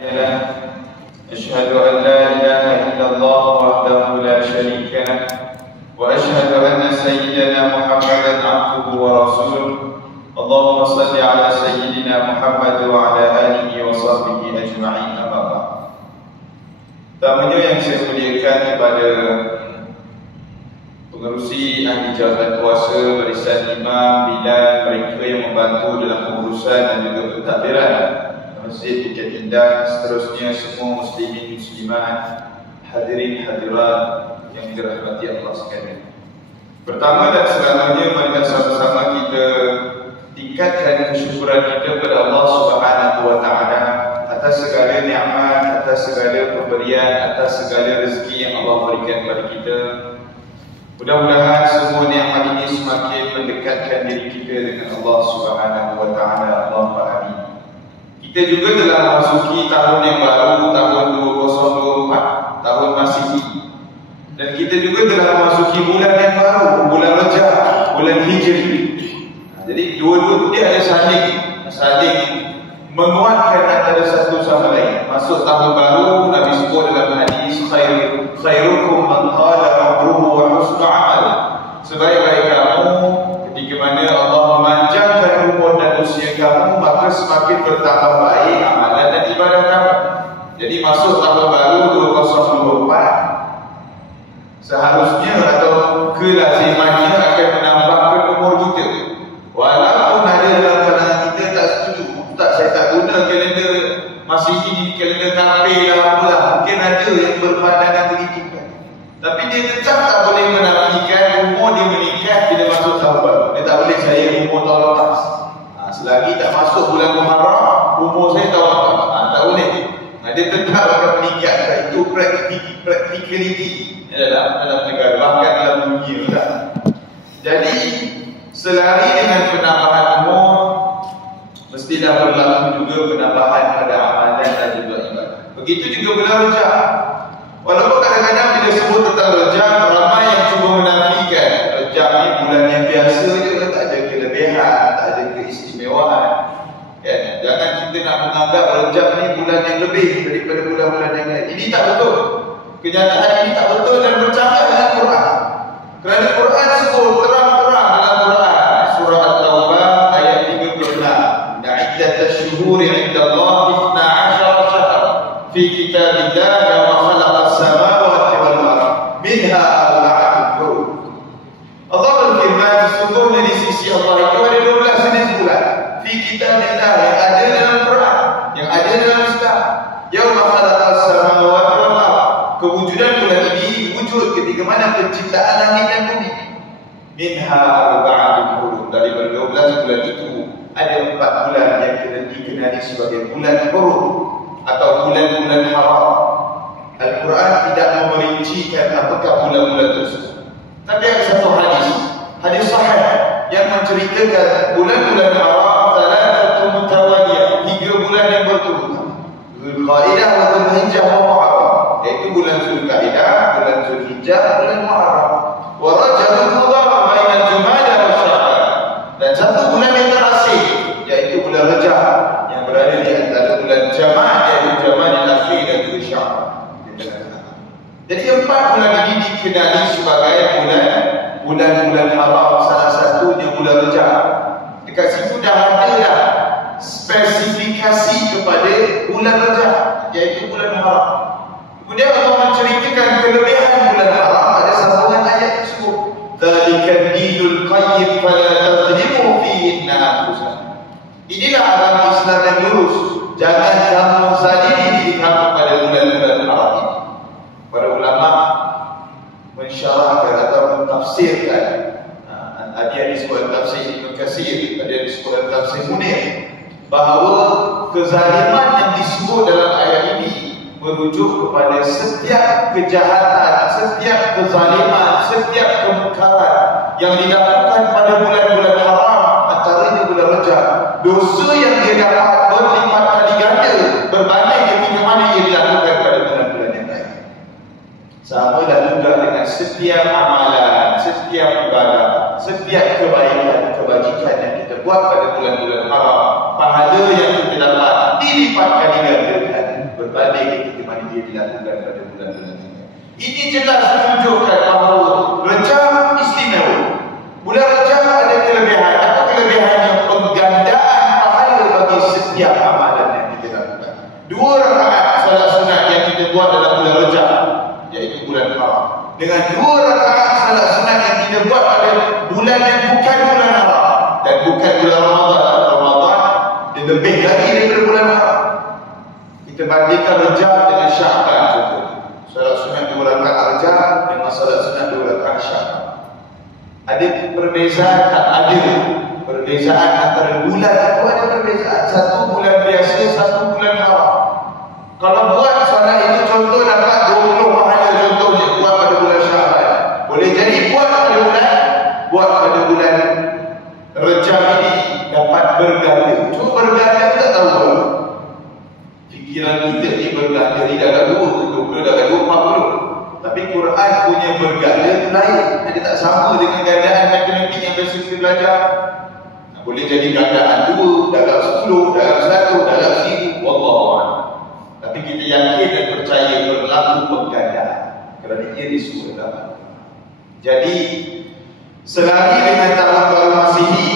أشهد أن لا إله إلا الله وحده لا شريك له وأشهد أن سيدنا محمدا عبده ورسوله اللهم صل على سيدنا محمد وعلى آله وصحبه أجمعين أما بعد. Tamunya yang saya muliakan kepada pengerusi ahli jawatan kuasa, barisan imam, bilal, mereka yang membantu dalam pengurusan dan juga pentadbiran Masjid Bukit Indah, seterusnya semua muslimin muslimat, hadirin hadirat yang dirahmati Allah sekalian. Pertama dan selamanya, mari sama-sama kita tingkatkan kesyukuran kita kepada Allah Subhanahu wa taala atas segala nikmat, atas segala pemberian, atas segala rezeki yang Allah berikan kepada kita. Mudah-mudahan semua nikmat ini semakin mendekatkan diri kita dengan Allah Subhanahu wa taala. Allahumma amin. Kita juga telah memasuki tahun yang baru, tahun 2024, tahun Masihi. Dan kita juga telah memasuki bulan yang baru, bulan Rajab, bulan Hijri. Jadi dua-dua dia ada saling menguatkan antara satu sama lain. Masuk tahun baru, Nabi sebut dalam hadis, khairukum man qala umruhu wa husnu amal. Sebaik-baik kamu ketika mana Allah memanjangkan umur dan usia kamu, maka semakin bertambah baik amalan dan ibadah kamu. Jadi masuk tahun baru 2024, seharusnya atau kelazimannya akan menambahkan umur kita. Walaupun ada dalam kalangan kita tak setuju, saya tak guna kalender Masihi, kalender kafir lah apalah. Mungkin ada yang berpandangan begitu kan. Tapi dia tetap tak boleh menafikan umur dia meningkat bila masuk tahun baru. Dia tak boleh saya umur tahun lepas. Selagi tak masuk bulan Muharram, umur saya tahun lepas. Tak boleh. Dia tetap akan meningkat. Itu practicality dalam negara, bahkan dalam dunia. Jadi selari dengan penambahan umur, mestilah berlaku juga penambahan pada amalan dan juga ibadah. Begitu juga bulan Rajab. Walaupun kadang-kadang bila sebut tentang Rajab, ramai yang cuba menafikan Rajab ni bulan yang biasa je, tak ada kelebihan, tak ada keistimewaan. Ya, jangan kita nak menganggap Rajab ni bulan yang lebih daripada bulan-bulan yang lain. Ini tak betul. Kenyataan ini tak betul dan bercanggah dengan Quran. Kerana Quran sebut terang-terang dalam Quran, surah At-Taubah ayat 36. Iddatasyuhuri 'indallahi 12 syahr fi kitabillah yawma khalaqas samawati wal ardh minha arba'atun hurum. Allah berfirman, sesungguhnya di sisi Allah itu ada 12 jenis bulan fi kitabillah yang ada dalam Quran, yang ada dalam Islam. Yawma khalaqas samawati wal ardh, kewujudan bulan ini wujud ketika mana penciptaan langit dan bumi. Minha arba'atun hurum, dari 12 bulan itu ada 4 bulan yang dikenali sebagai bulan hurum atau bulan-bulan haram. Al-Quran tidak memerincikan apakah bulan-bulan tersebut. Tapi ada satu hadis sahih yang menceritakan bulan-bulan haram salatatu mutawaliyah, 3 bulan yang berturut-turut. Zulqa'dah wa Zulhijjah wa Muharram, iaitu bulan Zulqa'dah, bulan Zulhijjah, bulan Muharram. Wa Rajabul Mudhar baina Jumadah wa Sya'ban, dan satu bulan yang terasing iaitu bulan Rajab yang berada di antara bulan Jamad, iaitu Jamadil Akhir dan juga Sya'ban. Jadi 4 bulan ini dikenali sebagai bulan-bulan haram. Salah satunya bulan Rajab. Dekat situ dah ada dah spesifikasi kepada bulan Rajab, iaitu bulan haram. Kemudian Allah menceritakan kelebihan bulan haram pada sambungan ayat tersebut. Dzalikan dinul qayyim fala tazlimu fihinna anfusakum. Inilah agama Islam yang lurus. Jangan kamu zalimi diri kamu pada bulan-bulan haram ini. Para ulama mensyarahkan atau mentafsirkan, ada yang disebut tafsir Ibn Katsir, ada yang disebut tafsir Munir, bahawa kezaliman yang disebut dalam ayat ini merujuk kepada setiap kejahatan, setiap kezaliman, setiap kemungkaran yang dilakukan pada bulan-bulan haram, antaranya bulan Rajab. Dosa yang dia dapat berlipat kali ganda berbanding ketika mana ia dilakukan pada bulan-bulan yang lain. Sama dan juga dengan setiap amalan, setiap ibadah, setiap kebaikan, kebajikan yang kita buat pada bulan-bulan haram, pahala yang kita dapat dilipat kali gandakan berbanding ketika mana dia dilakukan pada bulan-bulan ini. Ini jelas menunjukkan bahawa Rejab istimewa. Bulan Rejab ada kelebihan. Apa kelebihannya? Penggandaan pahala bagi setiap amalan yang kita lakukan. 2 rakaat salat sunat yang kita buat dalam bulan Rejab, iaitu bulan Haram, dengan 2 rakaat salat sunat yang kita buat pada bulan yang bukan bulan Haram dan bukan bulan Ramadan. Ramadan dia lebih lagi daripada bulan Haram. Kita bandingkan Rejab dengan Sya'ban contoh. Salat sunat 2 rakaat Rejab dengan salat sunat 2 rakaat Sya'ban. Ada perbezaan? Tak ada. Perbezaan antara bulan itu ada perbezaan. Satu bulan biasa, satu bulan haram. Kalau buat salat itu contoh dapat 20 pahala contohnya buat pada bulan Sya'ban. Boleh jadi buat pada bulan Rejab ini dapat berganda. Cuma berganda tak tahu apa. Fikiran kita ni berganda ni dah 20, dah 40. Tapi Quran punya berganda lain. Dia tak sama dengan gandaan matematik yang biasa kita belajar. Boleh jadi gandaan 2, dalam 10, dalam 100, dalam 1000. Wallahualam. Tapi kita yakin dan percaya berlaku penggandaan kerana ia disuruh dalam. Jadi selari dengan tahun baru Masihi,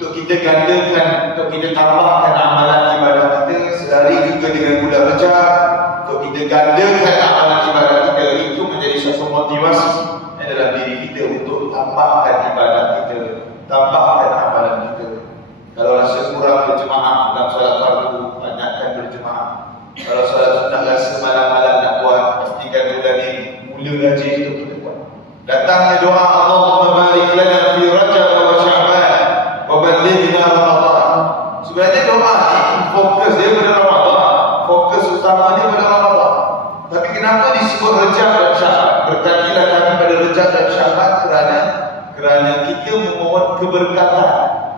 untuk kita gandakan, untuk kita tambahkan amalan ibadah kita, selari juga dengan bulan Rejab, untuk kita gandakan amalan ibadah kita, itu menjadi satu motivasi dalam diri kita untuk tambahkan ibadah kita, tambahkan amalan kita. Kalau rasa kurang berjemaah dalam solat fardu, banyakkan berjemaah. Kalau solat sunat rasa malam-malam nak buat, pastikan bulan ini mula rajin untuk kita buat. Datangnya doa Allahumma barik lana fi Rajab wa Sya'ban wa ballighna Ramadan. Sebenarnya doa ni fokus dia pada Ramadan, fokus utama dia pada Ramadan. Tapi kenapa disebut Rejab dan Sya'ban? Berkatilah kami pada Rejab dan Sya'ban kerana kita memohon keberkatan.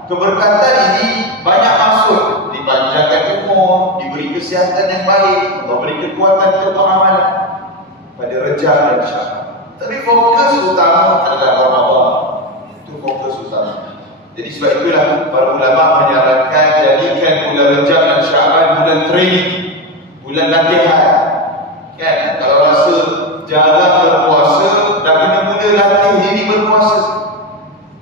Keberkatan ini banyak maksud. Dipanjangkan umur, diberi kesihatan yang baik, memberi kekuatan untuk amalan pada Rejab dan Sya'ban. Tapi fokus utama adalah Ramadan. Itu fokus utama. Jadi sebab itulah para ulama menyarankan jadikan bulan Rejab dan Sya'ban bulan training, bulan latihan. Kan? Kalau rasa jarang berpuasa, dah kena mula latih diri berpuasa.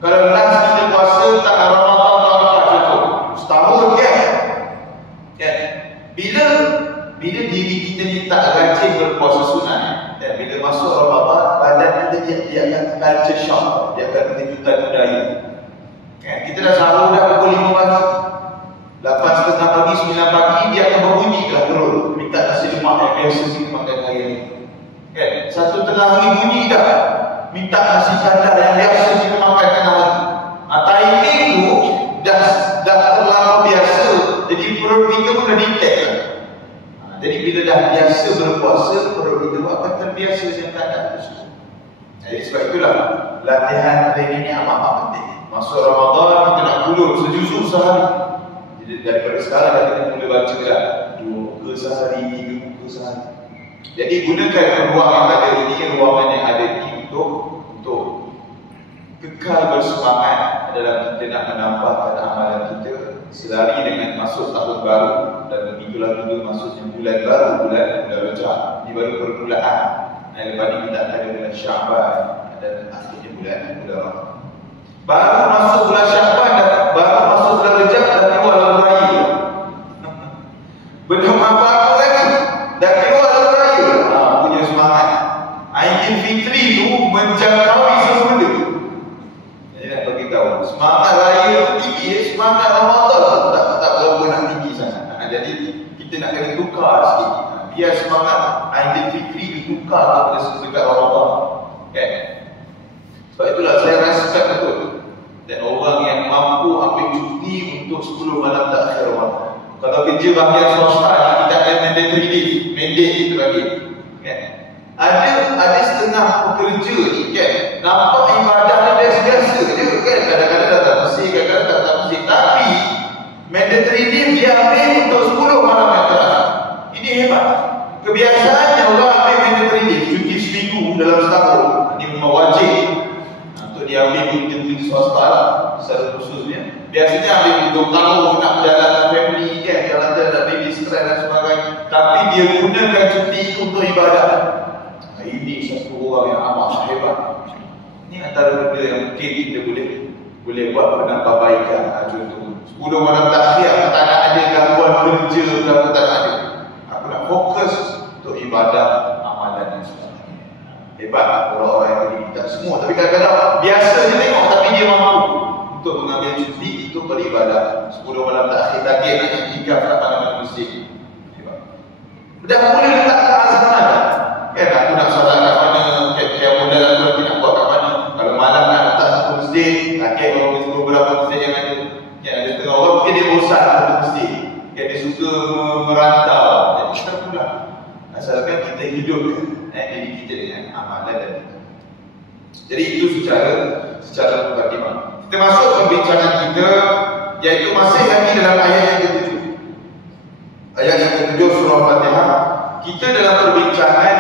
Kalau last kita puasa tak Ramadan tahun lepas contoh, setahun kan? Bila diri kita ni tak rajin berpuasa sunat, dan bila masuk Ramadan, badan kita dia akan culture shock, dia akan kejutan budaya. Kita dah sahur dah pukul 5 pagi, 8.30 pagi, 9 pagi, dia akan berbunyi lah terus minta nasi lemak yang biasa kita makan hari ni. Satu tengah hari bunyi dah minta nasi kandar yang biasa kita makan tengah hari. Timing tu dah terlalu biasa, jadi perut kita pun dah detect lah. Jadi bila dah biasa berpuasa, perut kita akan terbiasa dengan keadaan tersebut. Jadi sebab itulah latihan training ini amat penting. Masuk Ramadan kita nak kulur sejuzuk sehari. Jadi daripada sekarang dah kita mula baca dah 2 muka sehari, 3 muka sehari. Jadi gunakan ruang yang ada ini, ruangan yang ada ini untuk kekal bersemangat dalam kita nak menambahkan amalan kita selari dengan masuk tahun baru, dan minggu lalu juga masuknya bulan baru, bulan Rejab. Ini baru permulaan. Lepas ni kita ada bulan Sya'ban dan akhirnya bulan Ramadan. Baru masuk bulan Sya'ban dan baru masuk bulan Rejab dah keluar lalu raya. Belum apa-apa lagi dah keluar lalu raya. Punya semangat. Aidil Fitri tu menjangkaui semua benda. Jadi nak bagi tahu, semangat raya tu tinggi, semangat Ramadan tak berapa nak tinggi sangat. Jadi kita nak kena tukar sikit. Biar semangat Aidil Fitri ditukar kepada dekat Ramadan. Kan? Sebab itulah saya respect betul. Dan orang yang mampu ambil cuti untuk 10 malam terakhir Ramadan. Kalau kerja bahagian swasta ni kita akan mandatory leave, mandate kita bagi. Kan? Ada setengah pekerja ni kan, nampak ibadah ni biasa-biasa je kan, kadang-kadang datang masjid, kadang-kadang datang masjid, tapi mandatory leave dia ambil untuk 10 malam yang terakhir. Ini hebat. Kebiasaannya orang ambil mandatory leave, cuti seminggu dalam setahun. Ini memang wajib untuk diambil di swasta lah, secara khususnya. Biasanya ambil 2 tahun nak berjalan family kan, jalan-jalan baby stress dan sebagainya. tapi dia gunakan cuti itu untuk ibadah. Ini satu orang yang amat hebat. Ini antara benda yang mungkin kita boleh buat penambahbaikan. Contoh 10 malam terakhir, tak nak ada gangguan kerja, tak ada. Aku nak fokus untuk ibadah amalan yang sebenarnya. Hebat orang-orang yang berdiri, tak semua. Tapi kadang-kadang biasa je tengok, tapi dia mampu untuk mengambil cuti untuk beribadah. 10 malam terakhir target nak iktikaf kat mana-mana masjid. Hebat. Dah boleh letak ke azam mana? Kan aku nak solat kat mana, kayak modal aku nanti nak buat kat mana. Kalau malam nak letak satu masjid, target beberapa masjid yang ada. Yang ada tengah orang mungkin dia bosan satu masjid. Yang dia suka merantau. Jadi kita pulang. Asalkan kita hidupkan diri kita dengan amalan dan jadi itu secara mukadimah. Kita masuk perbincangan kita, iaitu masih lagi dalam ayat yang ke-7. Ayat yang ke-7 surah Fatihah. Kita dalam perbincangan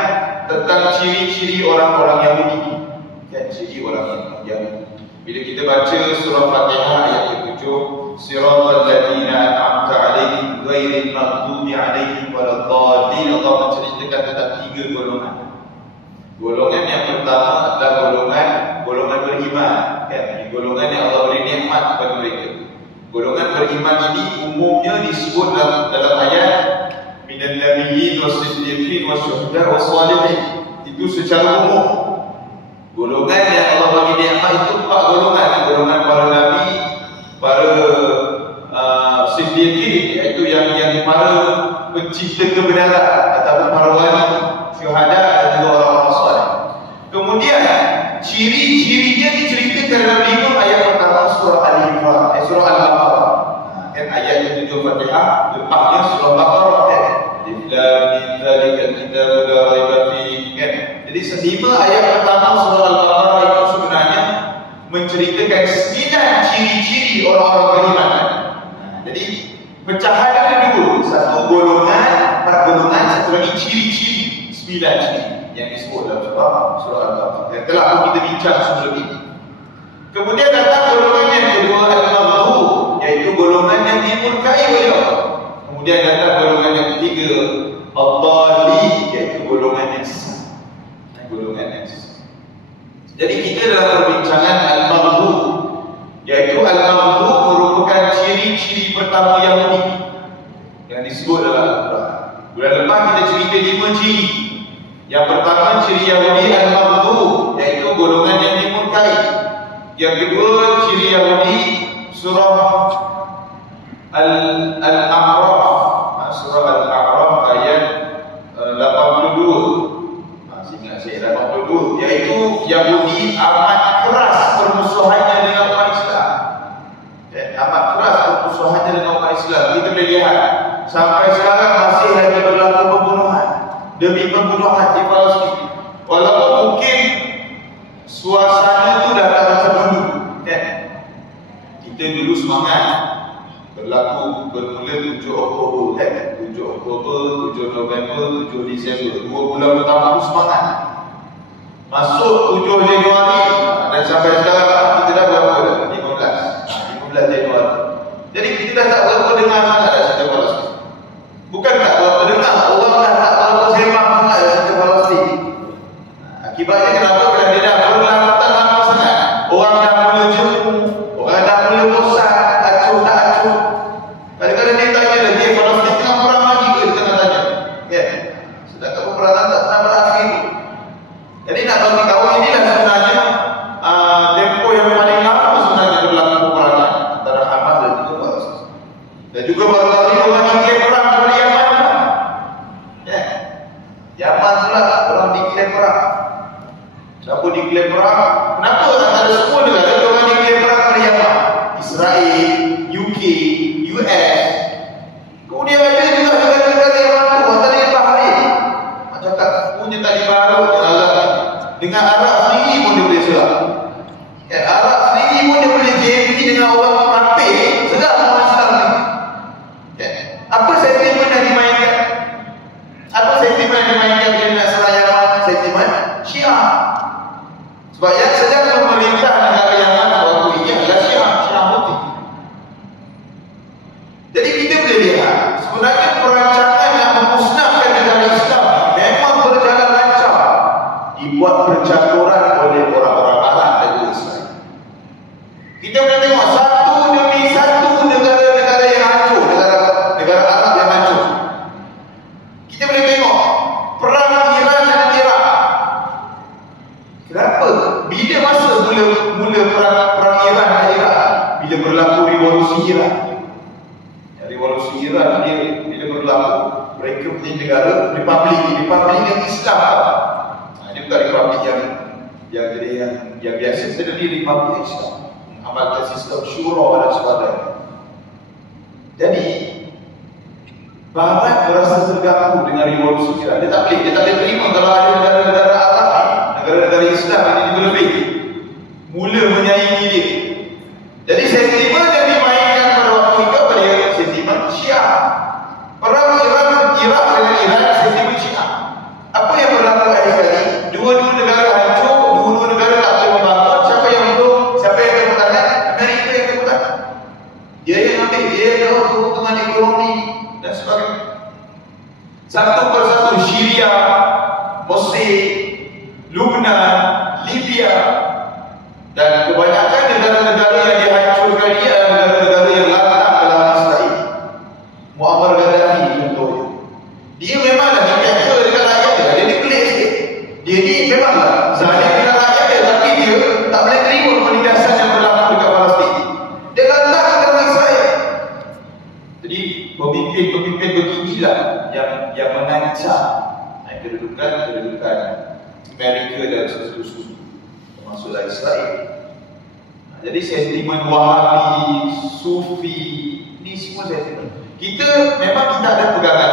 tentang ciri-ciri orang-orang Yahudi. Kan, ciri orang Yahudi. Bila kita baca surah Fatihah ayat ke-7, siratal ladzina an'amta 'alaihim ghairil maghdubi 'alaihim waladdallin, Allah menceritakan tentang 3 golongan. Golongan yang pertama adalah golongan beriman, kan? Golongan yang Allah beri nikmat kepada mereka. Golongan beriman ini umumnya disebut dalam ayat minal nabiyyin was-siddiqin wasyuhada was-shalihin. Itu secara umum. Golongan yang Allah bagi nikmat itu 4 golongan. Golongan para nabi, para siddiqin, iaitu yang para pencipta kebenaran ataupun para wali, syuhada dan juga orang-orang saleh. Kemudian ciri-cirinya diceritakan dalam 5 ayat pertama surah Al-Imran, surah Al-Baqarah. Kan ayat yang 7 Fatihah, lepasnya surah Baqarah kan. Alif lam mim dzalikal kitabu la raiba fihi kan. Jadi 5 ayat pertama surah Al-Baqarah itu sebenarnya menceritakan 9 ciri-ciri orang-orang beriman. Jadi pecahan ada 2, satu golongan, 4 golongan, satu lagi ciri-ciri, 9 ciri yang disebut dalam surah Al-Baqarah yang telah kita bincang sebelum ini. Kemudian datang golongan yang kedua, al-maghdub, iaitu golongan yang dimurkai oleh Allah. Kemudian datang golongan yang ketiga, ad-dallin, iaitu golongan yang sesat. Jadi kita dalam perbincangan al-maghdub, iaitu al-maghdub merupakan ciri-ciri pertama Yahudi yang disebut dalam Al-Quran. Bulan lepas kita cerita 5 ciri. Yang pertama ciri Yahudi al-maghdub, iaitu golongan yang dimurkai. Yang kedua ciri Yahudi surah Al-A'raf, surah Al-A'raf ayat 82. Masih ingat saya 82, iaitu Yahudi amat keras permusuhannya dengan umat Islam. Amat keras permusuhannya dengan umat Islam. Kita boleh lihat sampai sekarang masih lagi berlaku pembunuhan demi pembunuhan di Palestin. Walaupun mungkin suasana itu dah tak macam dulu, kan? Kita dulu semangat berlaku bermula 7 Oktober, kan? 7 Oktober, 7 November, 7 Disember, 2 bulan pertama itu semangat. Masuk 7 Januari dan sampai sekarang kita dah berapa dah? 15 Januari. Jadi kita dah tak berapa dengar sangat dah cerita Palestin. Bukan tak berapa dengar, orang dah tak berapa sembang sangat dah cerita Palestin. Akibatnya kenapa? Kerana dia dah berlarutan lama sangat. Orang dah mula jemu, orang dah mula bosan, acuh tak acuh. Kadang-kadang dia tanya lagi, Palestin tengah perang lagi ke? Dia tengah tanya, kan? Sedangkan peperangan tak pernah berakhir. Jadi nak bagi tahu inilah sebenarnya tempoh yang paling lama sebenarnya berlaku peperangan antara Hamas dan juga Palestin. Dan juga baru-baru ini orang diklaim perang kepada Yaman pula. Ya. Yaman pula orang diklaim perang. Siapa diklaim perang? Kenapa antara semua negara orang diklaim perang kepada Yaman? Israel, UK, US. Kemudian ada juga negara-negara yang mampu antara yang Bahrain. Macam tak punya tali baru dengan Arab sendiri pun dia boleh serang. Ya, Arab sendiri pun dia boleh JP dengan orang Rapih. Sedap orang Islam ni. Ya. Apa sentimen yang dimainkan? Apa sentimen yang dimainkan bila nak serang Yaman? Sentimen Syiah. Sebab yang sedang memerintah negara Yaman waktu ini adalah Syiah Houthi. Jadi kita boleh lihat sebenarnya perancangan yang memusnah dibuat percaturan oleh orang-orang Arab dan juga Israel. Kita boleh tengok satu demi satu negara-negara yang hancur, negara Arab yang hancur. Kita boleh tengok perang Iran dan Iraq. Kenapa? Bila masa mula perang Iran dan Iraq? Bila berlaku revolusi Iran. Revolusi Iran dia bila berlaku, mereka punya negara republik yang Islam. Dia bukan republik yang biasa, tetapi republik Islam. Amalkan sistem syura dan sebagainya. Jadi Barat merasa terganggu dengan revolusi Iran. Dia tak boleh terima kalau ada negara-negara Arab, negara-negara Islam yang lebih mula menyaingi dia. Jadi sentimen yang dimainkan pada waktu itu apa dia? Sentimen Syiah. Perang Irak dengan Iran sentimen Syiah. Apa yang berlaku hari ini? Dua-dua negara hancur, dua-dua negara tak boleh membangun. Siapa yang untung? Siapa yang kemudahan? Amerika yang kemudahan. Dia yang ambil, dia yang tahu keuntungan ekonomi dan sebagainya. Satu persatu Syria, Mesir, Lebanon, Libya, dan kebanyakan negara-negara yang dihancurkan ini adalah negara-negara yang latah dalam Israel. Muammar Gaddafi contohnya. Dia memanglah diktator dengan rakyat dia. Dia ni pelik sikit. Dia ni memanglah zalim dengan rakyat dia, tapi dia tak boleh terima penindasan yang berlaku dekat Palestin. Dia latah dengan Israel. Jadi pemimpin-pemimpin beginilah yang mengancam kedudukan Amerika dan seterusnya, termasuklah Israel. Jadi sentimen Wahabi, Sufi, ini semua sentimen. Kita memang ada pegangan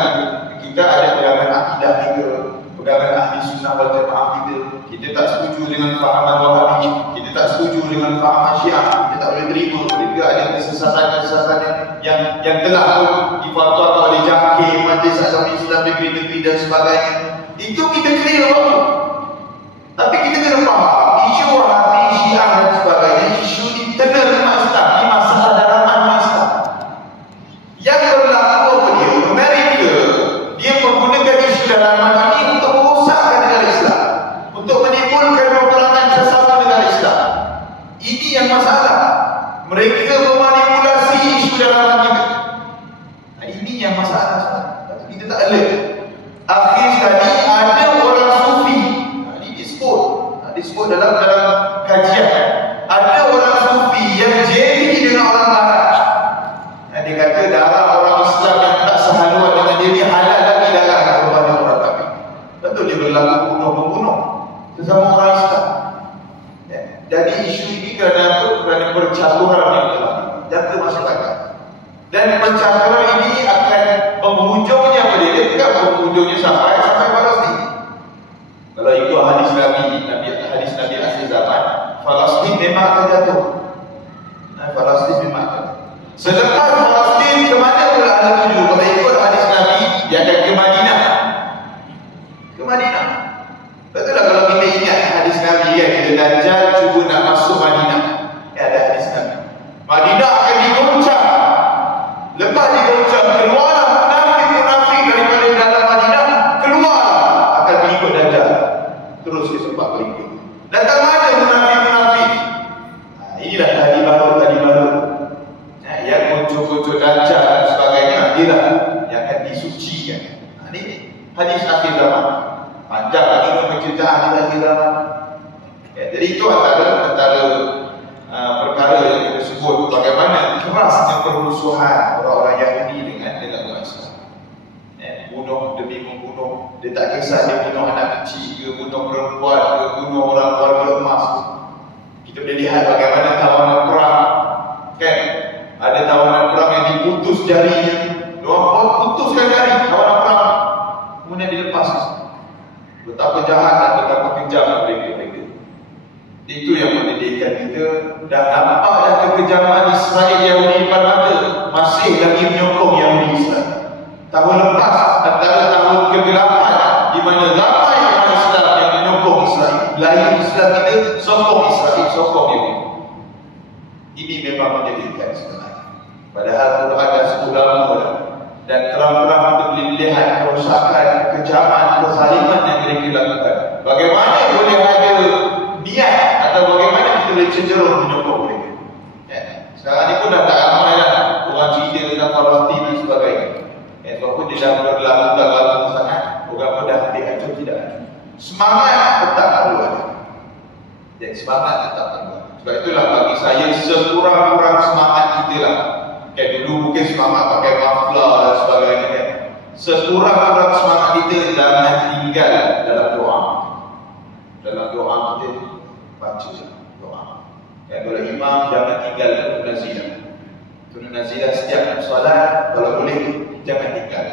kita ada pegangan akidah kita, pegangan ahli sunnah wal jamaah kita. Kita tak setuju dengan fahaman Wahabi, kita tak setuju dengan fahaman Syiah. Kita tak boleh terima mereka ada kesesatan yang telah pun difatwakan oleh JAKIM, Majlis Agama Islam negeri-negeri dan sebagainya. Itu kita clear waktu. Tapi kita kena faham isu Wahabi, Syiah dan sebagainya, isu internal umat Islam, ini masalah dalaman umat Islam. Yang berlaku apa dia? Amerika, dia menggunakan isu dalaman ini untuk merosakkan negara Islam, untuk menimbulkan peperangan sesama negara Islam. Ini yang masalah. Mereka memanipulasi isu dalaman kita. Ini yang masalah. Kita tak alert. Akhir sekali ada orang Sufi, disebut dalam kajian, ada orang Sufi yang jeli dengan orang Barat. Dia kata darah orang Islam yang tak sehaluan dengan dia ni halal lagi darah kepada orang kafir. Betul dia berlaku bunuh-membunuh sesama orang Islam. Jadi isu ini kerana percaturan yang berlaku jangka masyarakat. Dan percaturan ini akan penghujungnya apa dia? Dia bukan penghujungnya sampai Palestin. Kalau ikut hadis Nabi akhir zaman, Palestin memang akan jatuh. Palestin memang akan. Selepas Palestin ke mana pula ada tuju? Kalau ikut hadis Nabi, dia akan ke Madinah. Ke Madinah. Betul tak kalau kita ingat hadis Nabi kan, bila Dajjal cuba nak masuk Madinah. Ada hadis Nabi. Madinah akan diguncang. Lepas diguncang, keluarlah munafik daripada dalam Madinah, keluarlah akan mengikut Dajjal. Terus ke tempat berikut. Datang mana munafik-munafik? Inilah tadi baru. Yang muncul-muncul Dajjal dan sebagainya, inilah yang akan disucikan. Ini hadis akhir zaman. Panjang lagi penceritaan hadis akhir zaman. Jadi itu antara perkara yang kita sebut bagaimana kerasnya permusuhan orang-orang Yahudi dengan umat Islam. Bunuh demi membunuh. Dia tak kisah dia bunuh anak kecil ke, bunuh perempuan ke, bunuh orang keluarga emas. Kita boleh lihat bagaimana tawanan perang. Kan? Ada tawanan perang yang diputus jarinya. Diorang putuskan jari tawanan perang. Kemudian dilepas. Betapa jahat dan betapa kejam mereka. Itu yang mendidikan kita. Dah nampak dah kekejaman Israel Yahudi depan mata. Masih lagi menyokong Yahudi Israel. Tahun lepas antara tahun ke-8 di mana ramai orang Islam yang menyokong Israel. Lain Islam kita sokong Israel, sokong Yahudi. Ini memang menjadikan sebenarnya. Padahal Quran dah sebut lama dan terang-terang kita boleh lihat kerosakan, kekejaman, kezaliman yang mereka lakukan. Bagaimana boleh cenderung menyokong mereka. Ya. Sekarang ni pun dah tak ramai lah orang cerita tentang Palestin dan sebagainya. Walaupun dia dah berlaku sangat, orang pun dah ambil hancur tidak. Semangat tetap perlu ada. Dan semangat tetap perlu. Sebab itulah bagi saya sekurang-kurang semangat kita lah. Dulu mungkin semangat pakai maflar dan sebagainya kan. Sekurang-kurang semangat kita jangan tinggal dalam doa. Dalam doa kita baca doa. Kalau imam jangan tinggal turun nazilah. Turun nazilah setiap solat kalau boleh jangan tinggal.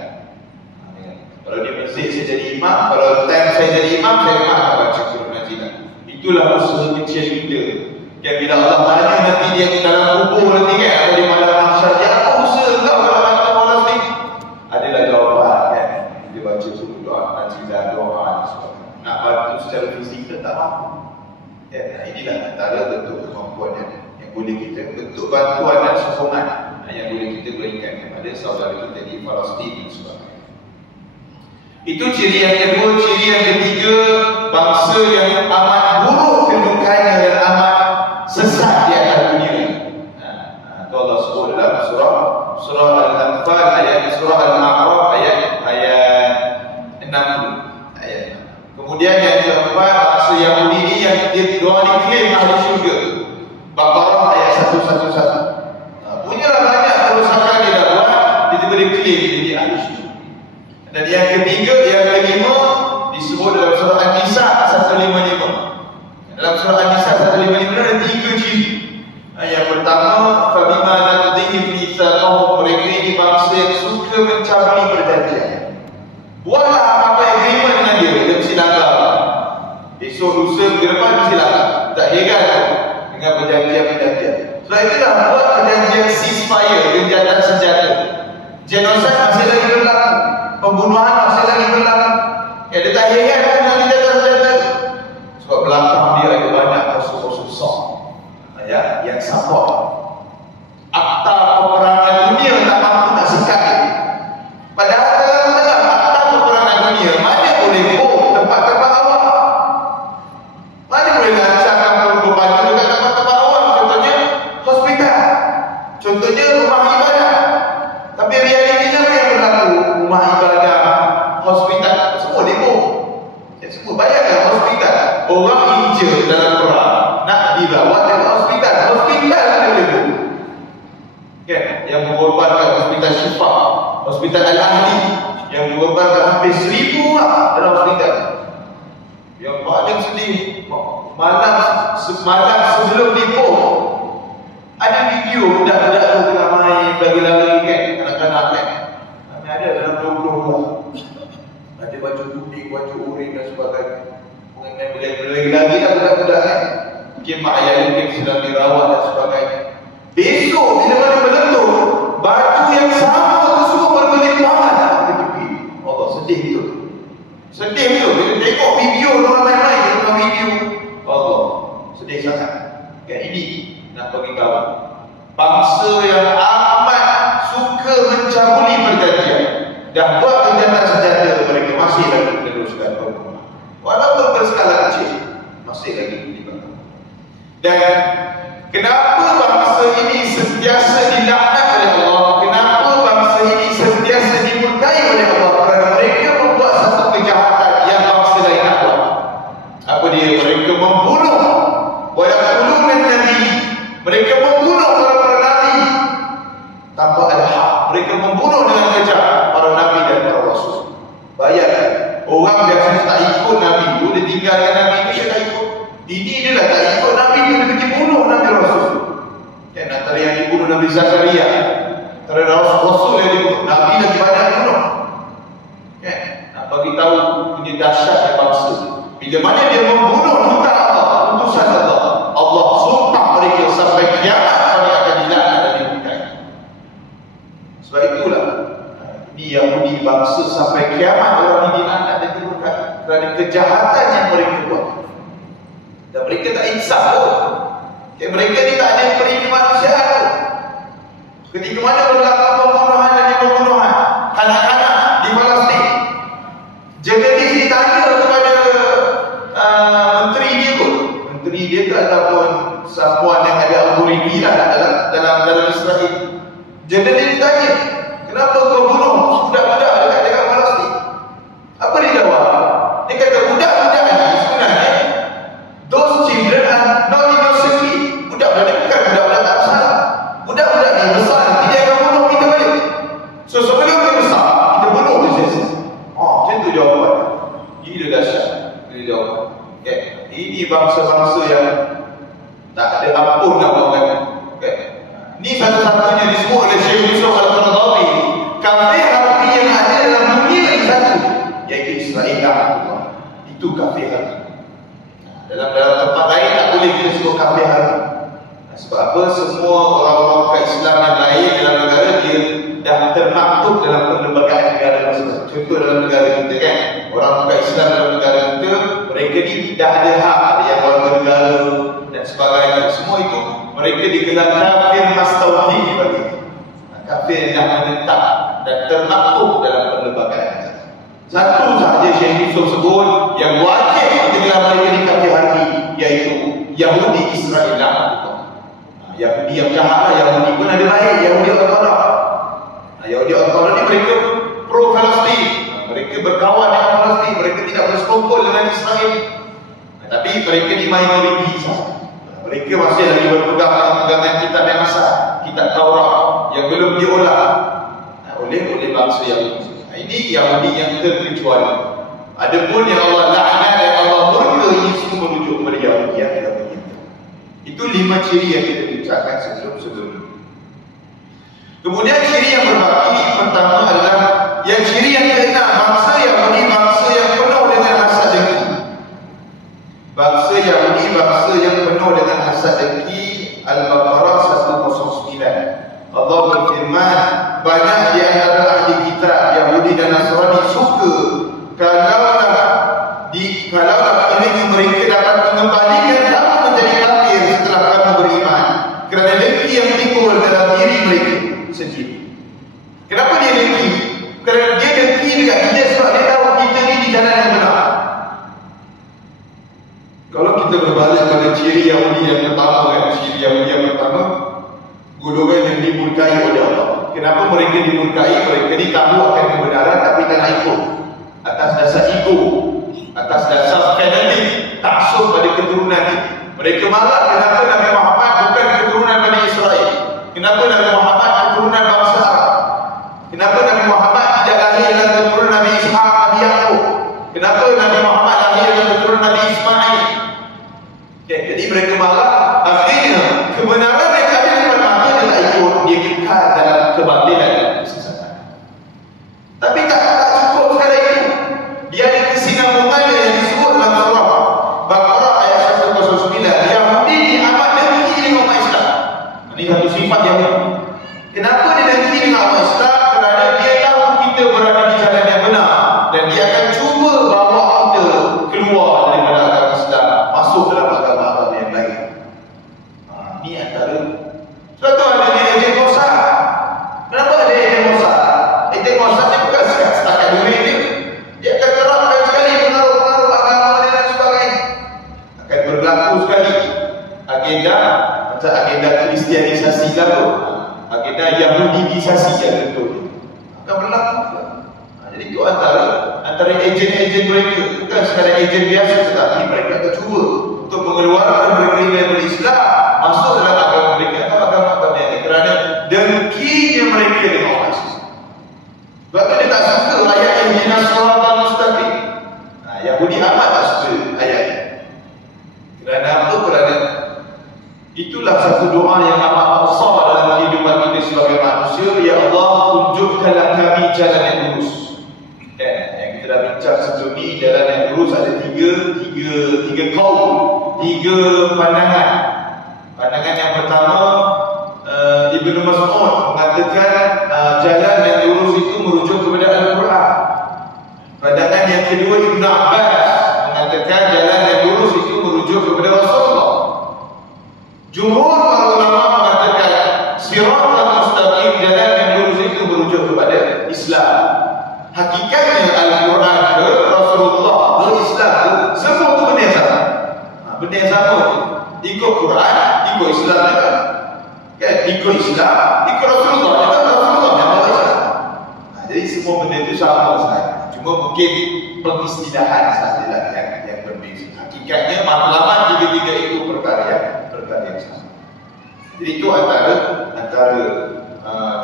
Kalau di masjid saya jadi imam, kalau time saya jadi imam, saya akan baca turun nazilah. Itulah usaha kecil kita. Yang bila Allah tanya nanti dia dalam kubur nanti kan, atau di malam mahsyar, dia apa usaha kau kalau kata orang sini? Adalah jawapan kan. Dia baca turun doa nazilah, doa dan sebagainya. Nak bantu secara fisik kita tak mampu. Ya, inilah antara bentuk kemampuan yang boleh kita, bentuk bantuan dan sokongan yang boleh kita berikan kepada saudara kita di Palestin dan sebagainya. Itu ciri yang kedua. Ciri yang ketiga, bangsa yang amat buruk kedudukannya dan amat sesat di atas dunia ini. Itu Allah sebut dalam surah Al-Anfal ayat surah Al-Ma'raj ayat 60. Kemudian yang keempat, bangsa Yahudi ini yang dia diklaim ahli syurga. Baqarah ayat 111. Punyalah banyak kerosakan dia dah buat, dia diberi klaim jadi ahli syurga. Dan yang ketiga, yang kelima disebut dalam surah An-Nisa 155. Dalam surah An-Nisa 155 ada 3 ciri. Yang pertama, fabima naqdihim mitsaqahum, mereka ini bangsa yang suka mencabuli perjanjian. Buatlah apa agreement dengan dia mesti langgar. Esok lusa minggu depan mesti langgar. Tak heran dengan perjanjian-perjanjian. Sebab itulah buat perjanjian ceasefire, gencatan senjata. Genocide masih lagi berlaku. Pembunuhan masih lagi berlaku. Dia tak heran dengan gencatan senjata. Sebab belakang dia ada banyak musuh-musuh besar yang support. Akta peperangan dunia tak mampu nak sikat dia. Padahal tengah-tengah akta peperangan dunia, mana boleh bom tempat-tempat awam, mana boleh lancarkan pembantu dekat tempat-tempat awam. Contohnya hospital, contohnya rumah ibadah. Tapi realitinya apa yang berlaku? Rumah ibadah, hospital, semua dibom. Semua bayangkan hospital, orang injil dalam perang nak dirawat dalam hospital boleh bom. Yang mengorbankan hospital Syifa, hospital Al-Ahli, yang mengorbankan hampir 1000 orang dalam hospital. Yang paling sedih, malam sebelum dibom, ada video budak-budak tu tengah main bagi lari kan, anak-anak kan. Ada dalam 20 orang. Ada baju putih, baju oranye dan sebagainya. Mengenai lagi lah budak-budak kan. Mungkin mak ayah mungkin sedang dirawat dan sebagainya. Besok bila mana meletup, baju yang sama tersebut bergelimpangan di tepi. Allah, sedih tu. Sedih tu. Kita tengok video orang main-main, tengok video. Allah, sedih sangat. Kan ini nak bagi tahu. Bangsa yang amat suka mencabuli perjanjian dan buat gencatan senjata, mereka masih lagi meneruskan pembunuhan. Walaupun berskala kecil, masih lagi dibangun. Dan kenapa bangsa ini sentiasa dilaknat oleh Allah? Kenapa bangsa ini sentiasa dimurkai oleh Allah? Kerana mereka membuat satu kejahatan yang bangsa lain tak buat. Apa dia? Mereka membunuh. Wa yaquluna nabi. Mereka membunuh para nabi tanpa ada hak. Mereka membunuh dengan kejam para nabi dan para rasul. Bayangkan, orang biasanya tak ikut nabi, dia tinggalkan nabi, dia tak ikut. Ini dia dah tak ikut nabi, dia pergi bunuh nabi rasul. Kan antara yang dibunuh Nabi Zakaria, antara rasul yang dibunuh, nabi lagi banyak dibunuh. Kan nak bagi tahu punya dahsyatnya bangsa. Bila mana dia membunuh hutang Allah, utusan Allah, Allah sumpah mereka sampai kiamat mereka akan dilaknat dan dimurkai. Sebab itulah ini Yahudi bangsa sampai kiamat orang ini dilaknat dan dimurkai kerana kejahatan yang mereka buat. Dan mereka tak insaf pun. Mereka ni tak ada peribadi manusia pun. Ketika mana berlaku pembunuhan dan pembunuhan anak-anak di Palestin, jurnalis ditanya kepada menteri dia pun. Menteri dia tu ataupun someone yang ada authority lah dalam Israel. Jadi dia ditanya, kenapa kau bunuh budak-budak dekat Palestin? Apa dia jawab? Dia kata budak-budak ni sebenarnya those children are not innocent. Budak-budak ni bukan budak-budak tak bersalah. Budak-budak ni besar nanti dia akan bunuh kita balik. So sebelum dia besar, kita bunuh dia. Macam tu jawapan. Gila dahsyat dia jawab. Okay. Ini bangsa-bangsa yang tak ada ampun nak buat kata. Okay. Ini satu-satunya disebut oleh Syekh Yusuf Al-Qaradawi. Kafir harfi yang ada dalam dunia ini satu, iaitu Israel. Itu kafir harfi. Dalam tempat lain tak boleh kita sebut kafir harfi. Sebab apa? Semua orang-orang Islam yang lain dalam negara dia dah termaktub dalam perlembagaan negara masing-masing. Contoh dalam negara kita kan, orang Islam dalam negara kita, mereka ni dah ada hak, ada yang warga negara dan sebagainya. Semua itu mereka digelar kafir mastawfi bagi kafir yang dah menetap dan termaktub dalam perlembagaan. Satu sahaja Syekh Yusuf sebut yang wajib digelar mereka di kafir harfi, iaitu Yahudi Israel. Yahudi yang jahat lah. Yahudi pun ada baik. Yahudi Al-Qadar. Yahudi Al-Qadar ni mereka pro-Palestin. Mereka berkawan dengan Palestin. Mereka tidak bersekongkol dengan Israel. Tapi mereka di minoriti sahaja. Mereka masih lagi berpegang pegangan kitab yang asal, kitab Taurat yang belum diolah oleh bangsa Yahudi. Ini Yahudi yang terkecuali. Adapun yang Allah laknat dan Allah murka, ini semua merujuk kepada Yahudi yang tidak begitu. Itu 5 ciri yang kita bincangkan sebelum-sebelum. Kemudian ciri yang berbaki pertama adalah yang ciri yang keenam, bangsa Yahudi bangsa yang penuh dengan hasad dengki. Bangsa Yahudi bangsa yang penuh dengan hasad dengki. Al-Baqarah 109. Allah berfirman, banyak di antara ahli kitab Yahudi dan Nasrani suka kalaulah kiranya mereka dapat mengembalikan kamu menjadi kafir setelah kamu beriman, kerana dengki yang timbul dalam diri mereka sendiri. Kenapa dia dengki? Kerana dia dengki dekat kita sebab dia tahu kita ni di jalan yang benar. Kalau kita berbalik pada ciri Yahudi yang pertama, ciri Yahudi yang pertama, golongan yang dimurkai oleh Allah. Kenapa mereka dimurkai? Mereka ni tahu akan kebenaran tapi tak nak ikut. Atas dasar ego, atas dasar fanatik, taksub pada keturunan ini. Mereka marah kenapa Nabi Muhammad bukan keturunan Bani Israel. Kenapa Nabi Muhammad keturunan bangsa Arab? Kenapa Nabi Muhammad tidak lahir dalam keturunan Nabi Ishaq, Nabi Yaqub? Kenapa Nabi Muhammad lahir dalam keturunan Nabi Ismail? Okay, jadi mereka marah. Akhirnya kebenaran yang ada di mana dia tak ikut, dia kekal dalam kebatilan dan kesesatan. Tapi tak cukup sekali itu. Dia ada kesinambungan yang disebut dalam surah Baqarah ayat 109. Yahudi ni amat dengki dengan umat Islam. Ini satu sifat Yahudi. Kenapa dia dengki dengan umat Islam? Kerana dia tahu kita berada di jalan yang benar dan dia akan cuba bawa kita keluar daripada agama Islam, masuk dalam agama-agama yang lain. Ini antara. Sebab tu ada ejen Mossad. Kenapa ada ejen Mossad? Ejen Mossad ni bukan setakat duit dia. Dia akan terapkan sekali pengaruh-pengaruh agama dan sebagainya. Akan berlaku sekali agenda macam agenda Kristianisasi lalu, agenda Yahudisasi yang tentu akan berlaku. Jadi itu antara ejen-ejen mereka, bukan sekadar ejen biasa, tetapi mereka akan cuba untuk mengeluarkan mereka daripada Islam masuk dalam agama mereka atau agama-agama yang lain kerana dengkinya mereka dengan orang Islam. Sebab tu dia tak suka ayat Ihdinas Siratal Mustaqim. Yahudi amat tak suka ayat ini. Kerana apa? Kerana itulah satu doa yang amat besar dalam kehidupan kita sebagai manusia. Ya Allah, tunjukkanlah kami jalan yang lurus. Yang kita dah bincang sebelum ni, jalan yang lurus ada tiga kaum, 3 pandangan. Pandangan yang pertama, Ibnu Mas'ud mengatakan jalan yang lurus itu merujuk kepada Al-Quran. Pandangan yang kedua, Ibnu Abbas mengatakan jalan yang lurus itu merujuk kepada Rasulullah. Jumhur para ulama mengatakan Siratal Mustaqim, jalan yang lurus itu merujuk kepada Islam. Hakikatnya Al-Quran ke Rasulullah ke Islam ke semua itu benda yang sama. Benda yang sama. Ikut Quran, ikut Islam juga. Kan? Ikut Islam, ikut Rasulullah juga, Rasulullah yang bawa Islam. Jadi semua benda itu sama sahaja. Cuma mungkin pengistilahan sahajalah yang berbeza. Hakikatnya matlamat tiga-tiga itu perkara yang sama. Jadi itu antara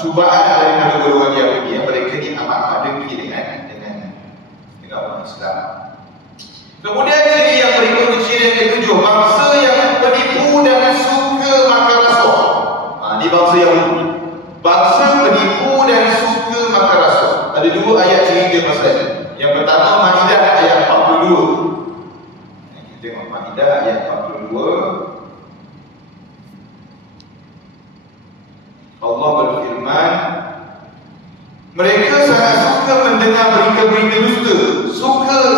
cubaan daripada golongan Yahudi yang mereka ni amat dengki dengan orang Islam. Kemudian ciri yang berikutnya, ciri yang ketujuh, bangsa yang penipu dan suka makan rasuah. Ini bangsa Yahudi. Bangsa penipu dan suka makan rasuah. Ada dua ayat cerita pasal ini. Yang pertama Maidah ayat 42. Kita tengok Maidah ayat 42. Allah berfirman, mereka sangat suka mendengar berita-berita dusta,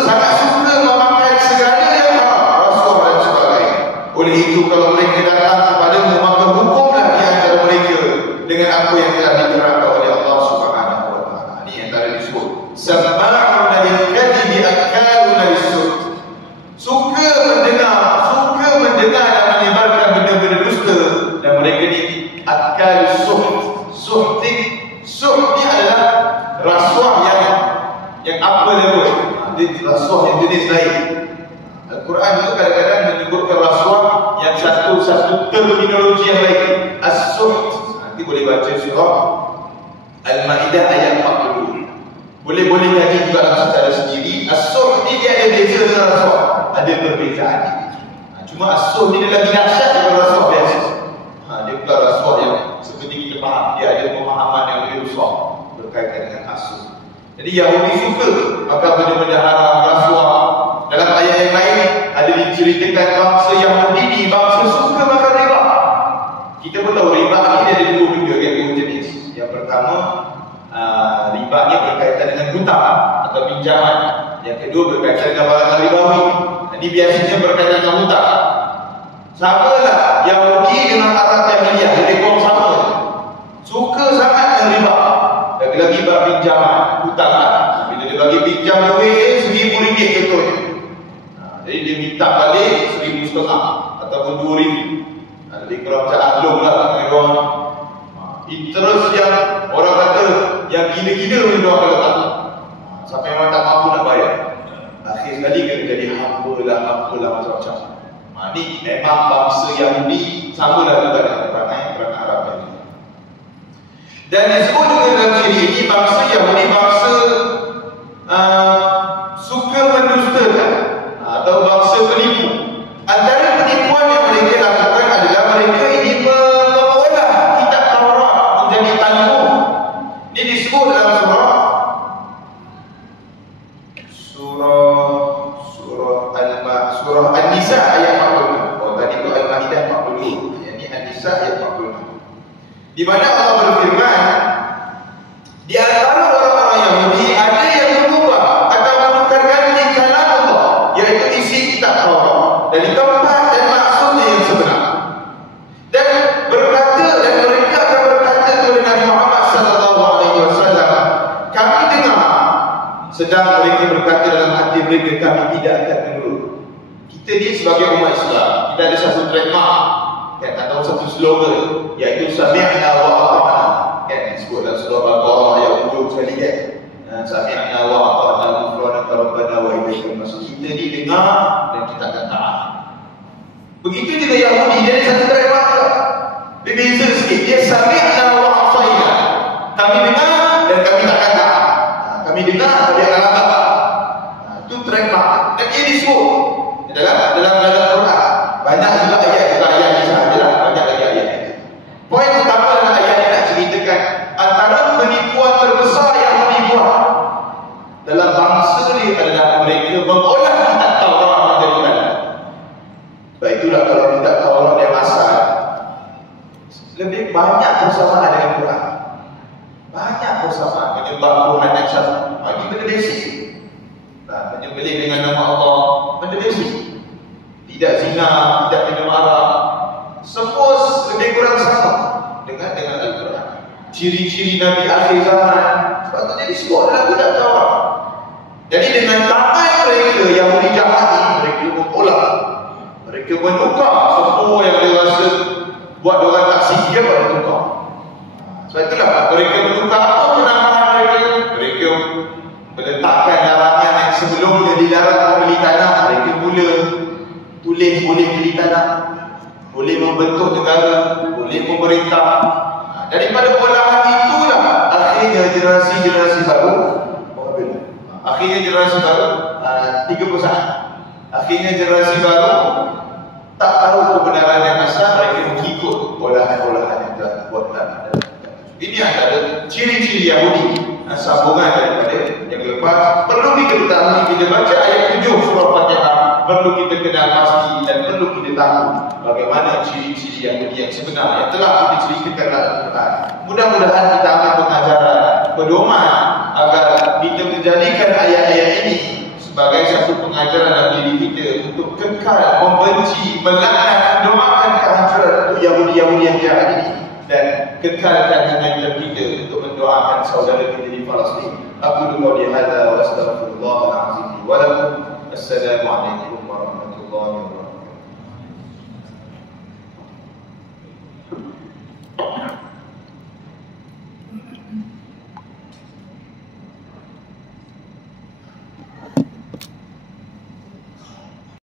sangat suka memakai segala yang haram, rasuah dan sebagainya. Oleh itu kalau mereka datang kepadamu, maka hukumlah di antara mereka dengan apa yang telah diterangkan oleh Allah Subhanahu wa taala. Ini antara disebut sama'una lil-kadhibi akaluna lis-suht. Suka mendengar dan menyebarkan benda-benda dusta, dan mereka ni akal suht ni adalah rasuah yang apa level. Dia rasuah yang jenis lain. Al-Quran itu kadang-kadang menyebutkan rasuah yang satu terminologi yang lain. As-suht, nanti boleh baca surah Al-Ma'idah ayat 40. Boleh kaji juga secara sendiri. As-suht ni dia ada beza dengan rasuah, ada perbezaan. Cuma as-suht ni dia lagi dahsyat daripada rasuah biasa. Dia bukan rasuah yang seperti kita faham. Dia ada pemahaman yang lebih besar berkaitan dengan asuh. Jadi Yahudi suka maka benda-benda haram, rasuah. Dalam ayat yang lain ada diceritakan bangsa Yahudi ni bangsa suka makan riba. Kita pun tahu riba ni ada dua benda, dua jenis. Yang pertama riba ni berkaitan dengan hutang atau pinjaman. Yang kedua berkaitan dengan barang ribawi. Ini biasanya berkaitan dengan hutang. Samalah Yahudi dengan Arab Jahiliyah, lebih kurang sama. Suka sangat dengan riba. Lagi-lagi bab pinjaman, hutang lah. Bila dia bagi pinjam duit RM1,000 contohnya. Jadi dia minta balik RM1,500 ataupun RM2,000. Lebih kurang macam ahlung lah dengan orang. Interest yang orang kata yang gila-gila punya dia akan letak. Sampai memang tak mampu nak bayar. Akhir sekali kena jadi hamba lah macam-macam. Ini memang bangsa Yahudi samalah dengan perangai Arab ini. Dan disebut juga dalam ciri ini bangsa Yahudi bangsa suka mendustakan atau bangsa penipu. Antara penipuan yang mereka lakukan adalah mereka ini mengolah kitab Taurat menjadi Talmud. Ini disebut dalam surah An-Nisa ayat 46. Oh, tadi itu Al-Ma'idah 42. Yang ini An-Nisa ayat 46. Di mana Allah berfirman, di antara orang-orang Yahudi ada yang mengubah atau menukarkan di kalam Allah, yaitu isi kitab Taurat dari tempat dan maksudnya yang sebenar. Dan mereka akan berkata kepada Nabi Muhammad SAW, kami dengar sedang mereka berkata dalam hati mereka, kami tidak akan menurut. Kita ni sebagai umat Islam, kita ada satu trademark atau satu slogan, iaitu sami'na wa ata'na. Kan disebut dalam surah Al-Baqarah ayat hujung sekali kan. Sami'na wa ata'na ghufranaka rabbana wa ilaikal masir. Kita ni dengar dan kita akan taat. Begitu juga Yahudi, dia ada satu trademark juga. Dia beza sikit. Dia sami'na wa ata'na. Kami dengar dan kami takkan taat. Kami dengar tapi akan taat. Itu trademark. Dan dia disebut dalam Quran. Banyak juga ayat, bukan ayat ini sahaja, banyak lagi ayat. Poin pertama dalam ayat ini nak ceritakan antara penipuan terbesar yang dibuat dalam bangsa ni adalah mereka mengolah kitab Taurat menjadi Talmud. Sebab itulah kalau kitab Taurat yang asal lebih banyak persamaan dengan Quran. Banyak persamaan, menyembah Tuhan yang satu. Ini benda basic. Menyembelih dengan nama Allah, benda basic. Tidak zina, tidak minum arak. Semua lebih kurang sama dengan Al-Quran. Ciri-ciri Nabi akhir zaman. Sebab itu jadi sebut dalam kitab Taurat. Jadi dengan tangan mereka Yahudi jahat ini, mereka mengolah, mereka menukar semua yang dia rasa siap pada tukar. Sebab itulah mereka bertukar apa penambahan mereka. Mereka meletakkan larangan yang sebelumnya dilarang membeli tanah, mereka mula tulis boleh beli tanah, boleh membentuk negara, boleh pemerintah. Daripada polahan itulah akhirnya generasi baru akhirnya generasi baru 31. Akhirnya generasi baru tak tahu kebenaran yang asal, mereka mengikut olahan-olahan yang telah dibuatkan. Ini antara ciri-ciri Yahudi, sambungan daripada yang lepas. Perlu kita ketahui bila baca ayat 7 surah Fatihah, perlu kita kenal pasti dan perlu kita tahu bagaimana ciri-ciri Yahudi yang sebenar yang telah kita ceritakan dalam Al-Quran. Mudah-mudahan kita ambil pengajaran, pedoman agar kita menjadikan ayat-ayat ini sebagai satu pengajaran dalam diri kita untuk kekal membenci, melaknat, mendoakan kehancuran untuk Yahudi-Yahudi yang jahat ini, dan kekalkan hati kita untuk mendoakan saudara kita di Palestin. Aku dulu di hadza wa astaghfirullahal azim wa lakum. Assalamualaikum warahmatullahi wabarakatuh.